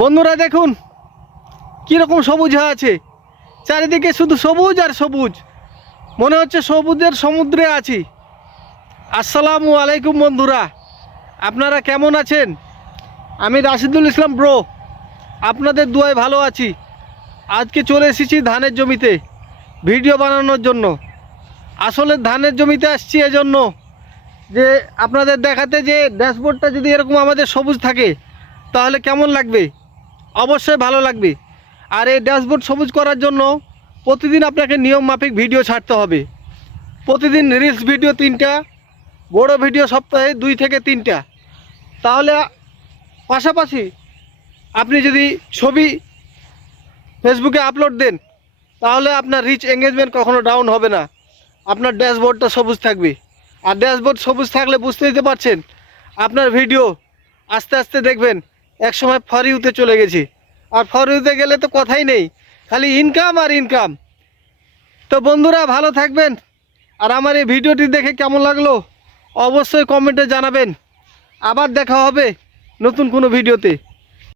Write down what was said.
বন্ধুরা দেখুন, কীরকম সবুজ হয়ে আছে। চারিদিকে শুধু সবুজ আর সবুজ। মনে হচ্ছে সবুজের সমুদ্রে আছি। আসসালামু আলাইকুম বন্ধুরা। আপনারা কেমন আছেন? আমি রাশিদুল ইসলাম ব্রো। আপনাদের দুয়ায় ভালো আছি। আজকে চলে এসেছি ধানের জমিতে, ভিডিও বানানোর জন্য। আসলে ধানের জমিতে আসছি এজন্য যে আপনাদের দেখাতে যে ড্যাশবোর্ডটা যদি এরকম আমাদের সবুজ থাকে, তাহলে কেমন লাগবে? অবশ্যই ভালো লাগবে। আর এই ড্যাশবোর্ড সবুজ করার জন্য প্রতিদিন আপনাকে নিয়ম মাফিক ভিডিও ছাড়তে হবে। প্রতিদিন রিলস ভিডিও তিনটা, বড় ভিডিও সপ্তাহে দুই থেকে তিনটা। তাহলে পাশাপাশি আপনি যদি ছবি ফেসবুকে আপলোড দেন, তাহলে আপনার রিচ এঙ্গেজমেন্ট কখনো ডাউন হবে না। আপনার ড্যাশবোর্ডটা সবুজ থাকবে। আর ড্যাশবোর্ড সবুজ থাকলে বুঝতে দিতে পারছেন, আপনার ভিডিও আস্তে আস্তে দেখবেন। এক সময় ফর ইউতে চলে গেছি। আর ফর ইউতে গেলে তো কথাই নেই, খালি ইনকাম আর ইনকাম তো বন্ধুরা, ভালো থাকবেন। আর আমার এই ভিডিওটি দেখে কেমন লাগল, অবশ্যই কমেন্টে জানাবেন। আবার দেখা হবে নতুন কোনো ভিডিওতে।